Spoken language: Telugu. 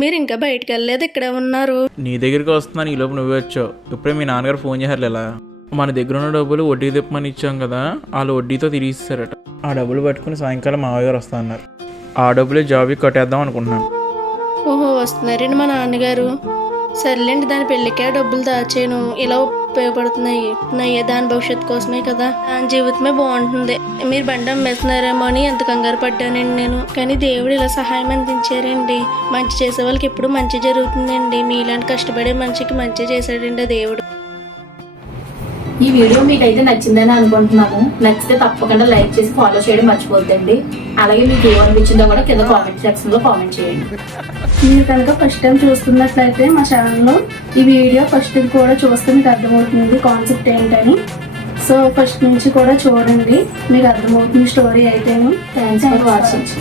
మీరు ఇంకా బయటకు వెళ్ళలేదు, ఇక్కడే ఉన్నారు. నీ దగ్గరికి వస్తున్నాను, ఈ లోపు నువ్వే వచ్చావు. ఇప్పుడే మీ నాన్నగారు ఫోన్ చేశారు. ఇలా మన దగ్గర ఉన్న డబ్బులు వడ్డీ తిప్పమని ఇచ్చాం కదా, వాళ్ళు వడ్డీతో తిరిగి ఇస్తారట. ఆ డబ్బులు పట్టుకుని సాయంకాలం మావయ్య గారు వస్తా అన్నారు. ఆ డబ్బులే జాబ్కి కట్టేద్దాం అనుకుంటున్నాను. ఓహో, వస్తున్నారండి మా నాన్నగారు. సర్లేండి, దాని పెళ్ళికే డబ్బులు దాచాను, ఇలా ఉపయోగపడుతున్నాయి. నయ్యే దాని భవిష్యత్తు కోసమే కదా, దాని జీవితమే బాగుంటుంది. మీరు బండి అమ్మేస్తున్నారేమో అని ఎంత కంగారు పడ్డానండి నేను. కానీ దేవుడు ఇలా సహాయం అందించారండి. మంచి చేసే వాళ్ళకి ఎప్పుడు మంచి జరుగుతుందండి. మీలాంటి కష్టపడే మనిషికి మంచి చేశాడండి దేవుడు. ఈ వీడియో మీకైతే నచ్చిందని అనుకుంటున్నాము. నచ్చితే తప్పకుండా లైక్ చేసి ఫాలో చేయడం మర్చిపోద్దండి. అలాగే మీకు ఏమనిపించిందో కూడా కింద కామెంట్ సెక్షన్ లో కామెంట్ చేయండి. మీరు కనుక ఫస్ట్ టైం చూస్తున్నట్లయితే మా ఛానల్లో ఈ వీడియో ఫస్ట్ కూడా చూస్తే మీకు అర్థమవుతుంది కాన్సెప్ట్ ఏంటని. సో ఫస్ట్ నుంచి కూడా చూడండి, మీకు అర్థమవుతుంది స్టోరీ అయితేను. Thanks for watching.